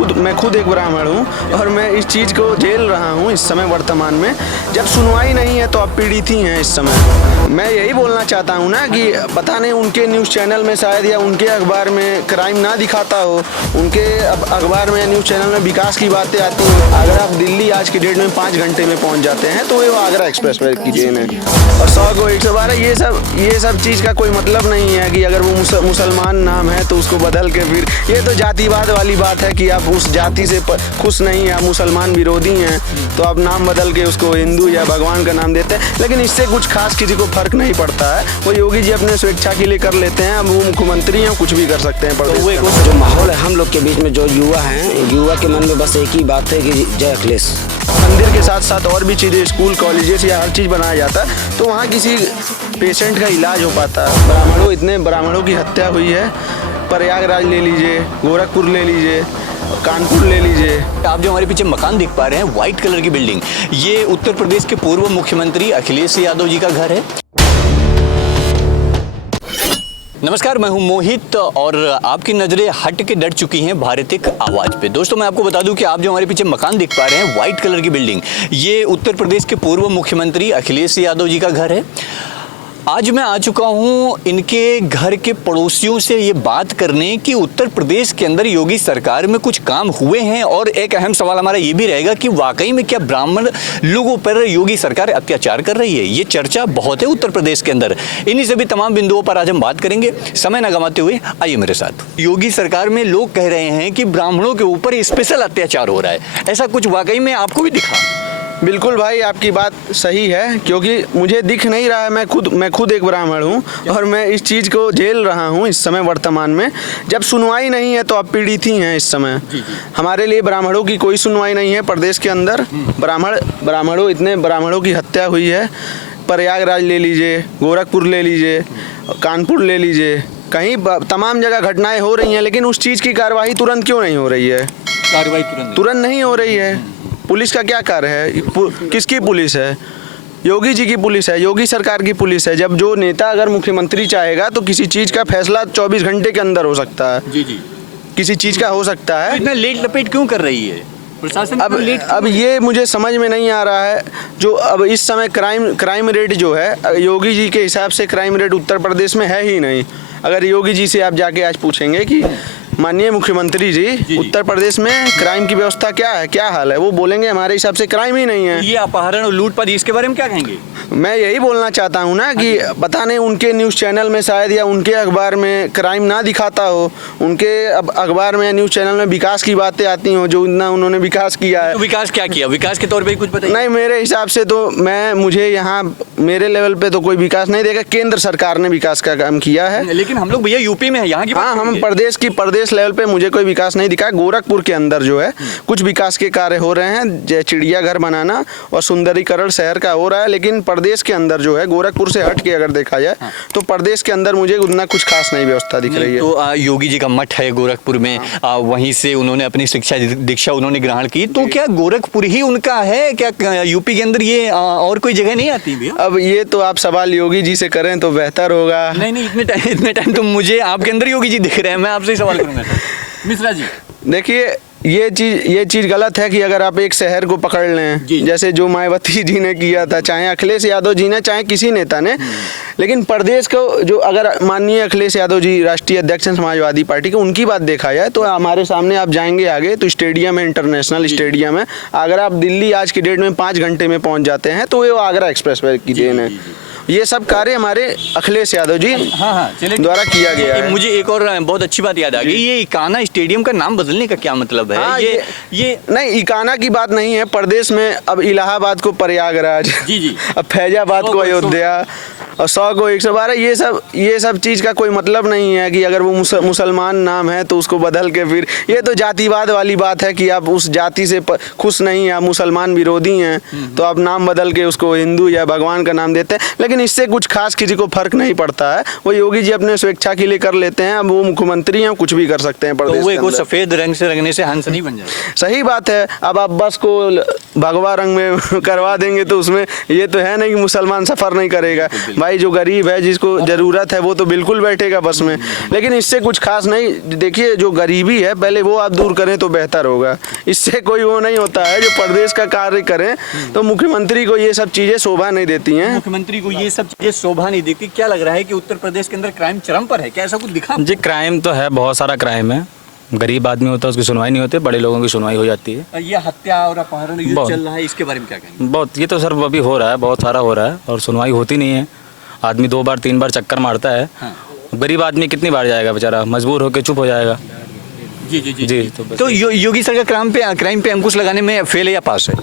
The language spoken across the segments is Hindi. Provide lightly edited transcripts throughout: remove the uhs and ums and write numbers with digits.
मैं खुद एक ब्राह्मण हूँ और मैं इस चीज़ को झेल रहा हूँ इस समय वर्तमान में। जब सुनवाई नहीं है तो आप पीड़ित ही हैं इस समय। मैं यही बोलना चाहता हूँ ना कि पता नहीं उनके न्यूज़ चैनल में शायद या उनके अखबार में क्राइम ना दिखाता हो, उनके अखबार में या न्यूज़ चैनल में विकास की बातें आती हैं। अगर आप दिल्ली आज की डेट में 5 घंटे में पहुँच जाते हैं तो वो आगरा एक्सप्रेस वे की ट्रेन है और 100 को 112। ये सब चीज़ का कोई मतलब नहीं है कि अगर वो मुसलमान नाम है तो उसको बदल के फिर ये तो जातिवाद वाली बात है कि आप उस जाति से खुश नहीं हैं, आप मुसलमान विरोधी हैं तो आप नाम बदल के उसको हिंदू या भगवान का नाम देते हैं। लेकिन इससे कुछ खास किसी को फर्क नहीं पड़ता है। वो योगी जी अपने स्वेच्छा के लिए कर लेते हैं, अब वो मुख्यमंत्री हैं, कुछ भी कर सकते हैं। तो वो एक जो माहौल है हम लोग के बीच में, जो युवा हैं, युवा के मन में बस एक ही बात है कि जय अखिलेश। मंदिर के साथ साथ और भी चीज़ें, स्कूल कॉलेजेस या हर चीज़ बनाया जाता है तो वहाँ किसी पेशेंट का इलाज हो पाता है। इतने ब्राह्मणों की हत्या हुई है, प्रयागराज ले लीजिए, गोरखपुर ले लीजिए, कानपुर ले लीजिए। आप जो हमारे पीछे मकान देख पा रहे हैं, व्हाइट कलर की बिल्डिंग, ये उत्तर प्रदेश के पूर्व मुख्यमंत्री अखिलेश यादव जी का घर है। नमस्कार, मैं हूं मोहित और आपकी नज़रें हट के डट चुकी हैं भारत आवाज़ पे। दोस्तों, मैं आपको बता दूं कि आप जो हमारे पीछे मकान देख पा रहे हैं, व्हाइट कलर की बिल्डिंग, ये उत्तर प्रदेश के पूर्व मुख्यमंत्री अखिलेश यादव जी का घर है। आज मैं आ चुका हूं इनके घर के पड़ोसियों से ये बात करने कि उत्तर प्रदेश के अंदर योगी सरकार में कुछ काम हुए हैं, और एक अहम सवाल हमारा ये भी रहेगा कि वाकई में क्या ब्राह्मण लोगों पर योगी सरकार अत्याचार कर रही है। ये चर्चा बहुत है उत्तर प्रदेश के अंदर। इन्हीं सभी तमाम बिंदुओं पर आज हम बात करेंगे। समय न गंवाते हुए आइए मेरे साथ। योगी सरकार में लोग कह रहे हैं कि ब्राह्मणों के ऊपर स्पेशल अत्याचार हो रहा है, ऐसा कुछ वाकई में आपको भी दिखा? बिल्कुल भाई, आपकी बात सही है, क्योंकि मुझे दिख नहीं रहा है। मैं खुद एक ब्राह्मण हूँ और मैं इस चीज़ को झेल रहा हूँ इस समय वर्तमान में। जब सुनवाई नहीं है तो आप पीड़ित ही हैं इस समय। हमारे लिए ब्राह्मणों की कोई सुनवाई नहीं है प्रदेश के अंदर। इतने ब्राह्मणों की हत्या हुई है, प्रयागराज ले लीजिए, गोरखपुर ले लीजिए, कानपुर ले लीजिए, कहीं तमाम जगह घटनाएँ हो रही हैं, लेकिन उस चीज़ की कार्रवाई तुरंत क्यों नहीं हो रही है? कार्रवाई तुरंत नहीं हो रही है। पुलिस का क्या कार्य है? किसकी पुलिस है? योगी जी की पुलिस है, योगी सरकार की पुलिस है। जब जो नेता अगर मुख्यमंत्री चाहेगा तो किसी चीज़ का फैसला 24 घंटे के अंदर हो सकता है। जी, किसी चीज़ का हो सकता है। इतना लेट लपेट क्यों कर रही है प्रशासन? अब ये मुझे समझ में नहीं आ रहा है। जो अब इस समय क्राइम रेट जो है, योगी जी के हिसाब से क्राइम रेट उत्तर प्रदेश में है ही नहीं। अगर योगी जी से आप जाके आज पूछेंगे कि माननीय मुख्यमंत्री जी, उत्तर प्रदेश में क्राइम की व्यवस्था क्या है, क्या हाल है, वो बोलेंगे हमारे हिसाब से क्राइम ही नहीं है। ये अपहरण और लूटपाट, इसके बारे में क्या कहेंगे? मैं यही बोलना चाहता हूँ ना कि पता नहीं उनके न्यूज़ चैनल में शायद या उनके अखबार में क्राइम ना दिखाता हो, उनके अखबार में या न्यूज़ चैनल में विकास की बातें आती हो, जो इतना उन्होंने विकास किया है। तो विकास क्या किया? विकास के तौर पे कुछ बताइए। नहीं, मेरे हिसाब से तो मुझे यहाँ मेरे लेवल पे तो कोई विकास नहीं देगा। केंद्र सरकार ने विकास का काम किया है, लेकिन हम लोग भैया यूपी में है, यहाँ की हाँ, हम प्रदेश लेवल पे मुझे कोई विकास नहीं दिखा। गोरखपुर के अंदर जो है कुछ विकास के कार्य हो रहे हैं, चिड़ियाघर बनाना और सुंदरीकरण शहर का हो रहा है, लेकिन प्रदेश के अंदर जो है, गोरखपुर से हट के अगर देखा जाए तो प्रदेश के अंदर मुझे उतना कुछ खास नहीं व्यवस्था दिख रही है। तो योगी जी का मठ है गोरखपुर में, वहीं से उन्होंने अपनी शिक्षा दीक्षा उन्होंने ग्रहण की, तो क्या गोरखपुर ही उनका है क्या? यूपी के अंदर ये और कोई जगह नहीं आती भैया? अब ये तो आप सवाल योगी जी से करें तो बेहतर होगा। नहीं, इतने टाइम तो मुझे आपके अंदर योगी जी दिख रहे हैं, मैं आपसे ही सवाल करूंगा। मिश्रा जी, देखिए, ये चीज़ गलत है कि अगर आप एक शहर को पकड़ लें, जैसे जो मायावती जी ने किया था, चाहे अखिलेश यादव जी ने, चाहे किसी नेता ने, लेकिन प्रदेश को जो अगर माननीय अखिलेश यादव जी राष्ट्रीय अध्यक्ष हैं समाजवादी पार्टी के, उनकी बात देखा जाए तो हमारे सामने आप जाएंगे आगे तो स्टेडियम है, इंटरनेशनल स्टेडियम है। अगर आप दिल्ली आज की डेट में 5 घंटे में पहुँच जाते हैं तो वो आगरा एक्सप्रेस वे की देन है। ये सब कार्य हमारे अखिलेश यादव जी द्वारा किया गया है। मुझे एक और बहुत अच्छी बात याद आ गई, ये इकाना स्टेडियम का नाम बदलने का क्या मतलब है? हाँ, ये नहीं, इकाना की बात नहीं है। प्रदेश में अब इलाहाबाद को प्रयागराज, अब फैजाबाद को अयोध्या और 100 को 112, ये सब चीज़ का कोई मतलब नहीं है कि अगर वो मुसलमान नाम है तो उसको बदल के फिर ये तो जातिवाद वाली बात है कि आप उस जाति से खुश नहीं हैं, आप मुसलमान विरोधी हैं तो आप नाम बदल के उसको हिंदू या भगवान का नाम देते हैं। लेकिन इससे कुछ खास किसी को फर्क नहीं पड़ता है। वो योगी जी अपने स्वेच्छा के लिए कर लेते हैं, अब वो मुख्यमंत्री हैं, कुछ भी कर सकते हैं प्रदेश के अंदर। तो वो सफ़ेद रंग से रंगने से हंस नहीं बन जाए। सही बात है। अब आप बस को भगवा रंग में करवा देंगे तो उसमें ये तो है नहीं कि मुसलमान सफ़र नहीं करेगा। भाई जो गरीब है जिसको ज़रूरत है वो तो बिल्कुल बैठेगा बस में, लेकिन इससे कुछ खास नहीं। देखिए जो गरीबी है पहले वो आप दूर करें तो बेहतर होगा, इससे कोई वो नहीं होता है। जो प्रदेश का कार्य करें तो मुख्यमंत्री को ये सब चीज़ें शोभा नहीं देती हैं। मुख्यमंत्री को ये सब चीजें शोभा नहीं देती। क्या लग रहा है कि उत्तर प्रदेश के अंदर क्राइम चरम पर है? क्या ऐसा कुछ दिखा? जी क्राइम तो है, बहुत सारा क्राइम है। गरीब आदमी होता है उसकी सुनवाई नहीं होती, बड़े लोगों की सुनवाई हो जाती है। ये हत्या और अपहरण ये चल रहा है, इसके बारे में क्या कहेंगे? बहुत, ये तो सर अभी हो रहा है, बहुत सारा हो रहा है और सुनवाई होती नहीं है। आदमी 2 बार 3 बार चक्कर मारता है। हाँ। गरीब आदमी कितनी बार जाएगा बेचारा, मजबूर होकर चुप हो जाएगा। जी जी जी जी तो योगी सरकार क्राइम पे अंकुश लगाने में फेल है या पास है?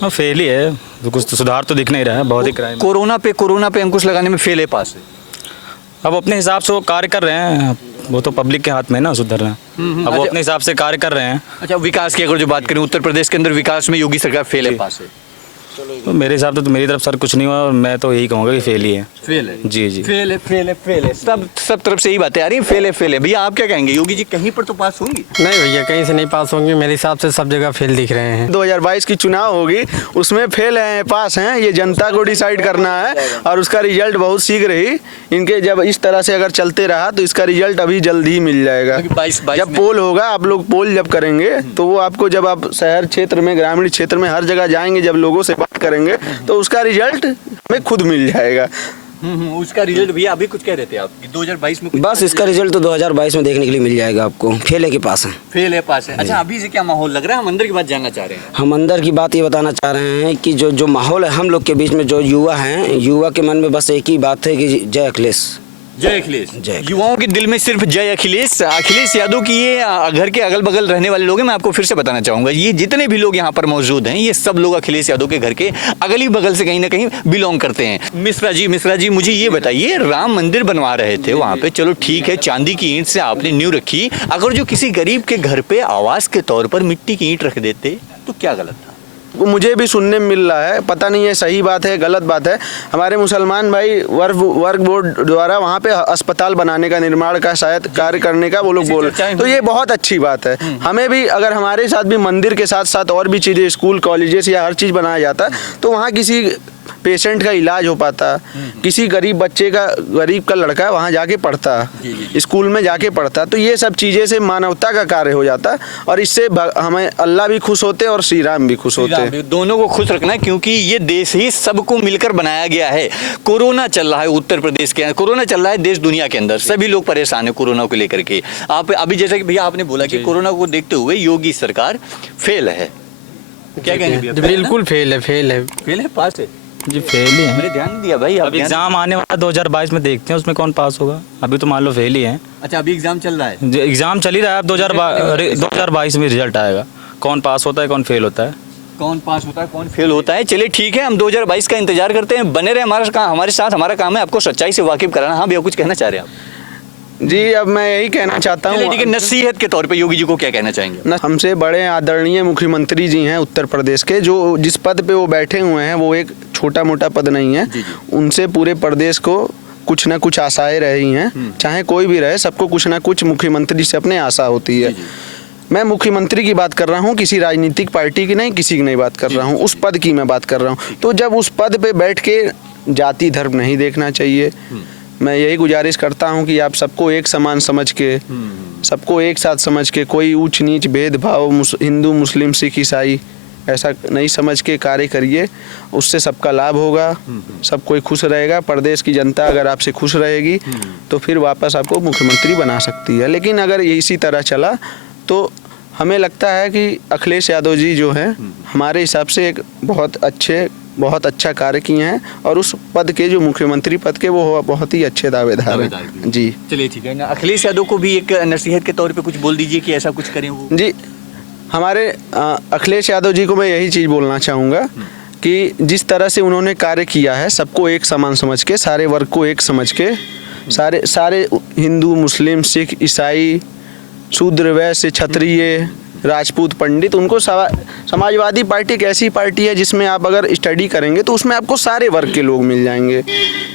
हाँ फेल ही है, तो कुछ तो सुधार तो दिख नहीं रहा है, बहुत ही क्राइम। कोरोना पे अंकुश लगाने में फेल है पास है? अब अपने हिसाब से वो कार्य कर रहे हैं, वो तो पब्लिक के हाथ में है ना सुधरना। अब वो अपने हिसाब से कार्य कर रहे हैं। अच्छा, विकास की अगर जो बात करें उत्तर प्रदेश के अंदर विकास में योगी सरकार फेल है पास है? तो मेरे हिसाब से तो मेरी तरफ सर कुछ नहीं हुआ और मैं तो यही कहूँगा कि फेल ही है। फेल है? जी जी फेल है। सब तरफ से यही बातें आ रही हैं, फेल है। भैया आप क्या कहेंगे? योगी जी कहीं पर तो पास होंगी? नहीं भैया, कहीं से नहीं पास होंगे। मेरे हिसाब से सब जगह फेल दिख रहे हैं। 2022 की चुनाव होगी, उसमें फेल हैं पास हैं ये जनता को डिसाइड करना है और उसका रिजल्ट बहुत शीघ्र ही इनके, जब इस तरह से अगर चलते रहा तो इसका रिजल्ट अभी जल्द ही मिल जाएगा। 22 जब पोल होगा, आप लोग पोल जब करेंगे तो वो आपको, जब आप शहर क्षेत्र में, ग्रामीण क्षेत्र में हर जगह जाएंगे, जब लोगों से बात करेंगे तो उसका रिजल्ट हमें खुद मिल जाएगा। उसका रिजल्ट भैया अभी कुछ कह रहे थे आप कि 2022 में बस इसका रिजल्ट तो 2022 में देखने के लिए मिल जाएगा आपको। फेल है के पास है? फेल है पास है। अच्छा, अभी से क्या माहौल लग रहा है? हम अंदर की बात जानना चाह रहे हैं। हम अंदर की बात ये बताना चाह रहे हैं कि जो माहौल है हम लोग के बीच में, जो युवा हैं, युवा के मन में बस एक ही बात है कि जय अखिलेश। जय अखिलेश। जय। युवाओं के दिल में सिर्फ जय अखिलेश। अखिलेश यादव की ये घर के अगल बगल रहने वाले लोग हैं। मैं आपको फिर से बताना चाहूंगा, ये जितने भी लोग यहाँ पर मौजूद हैं ये सब लोग अखिलेश यादव के घर के अगली बगल से कहीं ना कहीं बिलोंग करते हैं। मिश्रा जी मुझे ये बताइए, राम मंदिर बनवा रहे थे वहाँ पे, चलो ठीक है, चांदी की ईंट से आपने नींव रखी, अगर जो किसी गरीब के घर पे आवास के तौर पर मिट्टी की ईंट रख देते तो क्या गलत था? वो मुझे भी सुनने में मिल रहा है, पता नहीं है सही बात है गलत बात है। हमारे मुसलमान भाई वर्क बोर्ड द्वारा वहाँ पे अस्पताल बनाने का, निर्माण का शायद कार्य करने का वो लोग बोल रहे हैं, तो ये बहुत अच्छी बात है। हमें भी, अगर हमारे साथ भी मंदिर के साथ साथ और भी चीज़ें, स्कूल कॉलेजेस या हर चीज़ बनाया जाता तो वहाँ किसी पेशेंट का इलाज हो पाता, किसी गरीब बच्चे का, गरीब का लड़का वहाँ जाके पढ़ता, स्कूल में जाके पढ़ता, तो ये सब चीज़ें से मानवता का कार्य हो जाता और इससे हमें अल्लाह भी खुश होते और श्री राम भी खुश होते। दोनों को खुश रखना है क्योंकि ये देश ही सबको मिलकर बनाया गया है। कोरोना चल रहा है उत्तर प्रदेश के, कोरोना चल रहा है देश दुनिया के अंदर, सभी लोग परेशान है कोरोना को लेकर के। आप अभी जैसा कि भैया आपने बोला कि कोरोना को देखते हुए योगी सरकार फेल है, क्या कहेंगे? बिल्कुल फेल है पास है? जी फेल ही है। मैंने ध्यान नहीं दिया भाई। अब एग्जाम आने वाला 2022 में, देखते हैं उसमें कौन पास होगा। अभी तो मान लो फेल ही है। अच्छा, अभी एग्जाम चल रहा है? एग्जाम चल ही रहा है। अब 2022 में रिजल्ट आएगा, कौन पास होता है कौन फेल होता है। कौन पास होता है कौन फेल होता है। चलिए ठीक है, हम 2022 का इंतजार करते हैं। बने रहे हमारे साथ, हमारा काम है आपको सच्चाई से वाकिफ कराना। हाँ भैया, कुछ कहना चाह रहे हैं आप? जी, अब मैं यही कहना चाहता हूँ, ठीक है, नसीहत के तौर पे योगी जी को क्या कहना चाहेंगे? हमसे बड़े आदरणीय मुख्यमंत्री जी हैं उत्तर प्रदेश के, जो जिस पद पे वो बैठे हुए हैं वो एक छोटा मोटा पद नहीं है। उनसे पूरे प्रदेश को कुछ ना कुछ आशाएं रही हैं, चाहे कोई भी रहे, सबको कुछ ना कुछ मुख्यमंत्री से अपने आशा होती है। मैं मुख्यमंत्री की बात कर रहा हूँ, किसी राजनीतिक पार्टी की नहीं, किसी की नहीं बात कर रहा हूँ, उस पद की मैं बात कर रहा हूँ। तो जब उस पद पे बैठ के जाति धर्म नहीं देखना चाहिए। मैं यही गुजारिश करता हूं कि आप सबको एक समान समझ के, सबको एक साथ समझ के, कोई ऊंच नीच भेदभाव हिंदू मुस्लिम सिख ईसाई ऐसा नहीं समझ के कार्य करिए, उससे सबका लाभ होगा, सब कोई खुश रहेगा। प्रदेश की जनता अगर आपसे खुश रहेगी तो फिर वापस आपको मुख्यमंत्री बना सकती है। लेकिन अगर ये इसी तरह चला तो हमें लगता है कि अखिलेश यादव जी जो हैं हमारे हिसाब से एक बहुत अच्छा कार्य किए हैं और उस पद के, जो मुख्यमंत्री पद के, वो बहुत ही अच्छे दावेदार हैं। जी चलिए ठीक है ना, अखिलेश यादव को भी एक नसीहत के तौर पे कुछ बोल दीजिए कि ऐसा कुछ करें वो। जी, हमारे अखिलेश यादव जी को मैं यही चीज़ बोलना चाहूँगा कि जिस तरह से उन्होंने कार्य किया है, सबको एक समान समझ के, सारे वर्ग को एक समझ के, सारे हिंदू मुस्लिम सिख ईसाई शूद्र वैश्य क्षत्रिय राजपूत पंडित, उनको समाजवादी पार्टी एक ऐसी पार्टी है जिसमें आप अगर स्टडी करेंगे तो उसमें आपको सारे वर्ग के लोग मिल जाएंगे।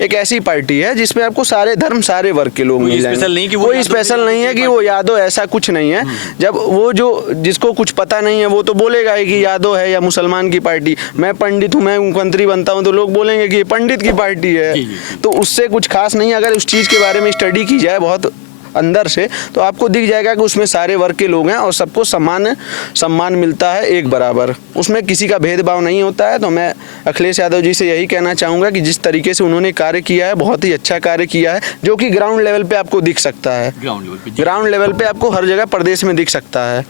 एक ऐसी पार्टी है जिसमें आपको सारे धर्म सारे वर्ग के लोग मिल जाएंगे। कोई स्पेशल नहीं है कि वो यादव, ऐसा कुछ नहीं है। जब वो जो जिसको कुछ पता नहीं है वो तो बोलेगा ही कि यादव है या मुसलमान की पार्टी। मैं पंडित हूँ, मैं मुख्यमंत्री बनता हूँ तो लोग बोलेंगे कि ये पंडित की पार्टी है। तो उससे कुछ खास नहीं है। अगर उस चीज़ के बारे में स्टडी की जाए बहुत अंदर से तो आपको दिख जाएगा कि उसमें सारे वर्ग के लोग हैं और सबको सम्मान मिलता है एक बराबर, उसमें किसी का भेदभाव नहीं होता है। तो मैं अखिलेश यादव जी से यही कहना चाहूँगा कि जिस तरीके से उन्होंने कार्य किया है बहुत ही अच्छा कार्य किया है, जो कि ग्राउंड लेवल पे आपको दिख सकता है। ग्राउंड लेवल पे आपको हर जगह प्रदेश में दिख सकता है।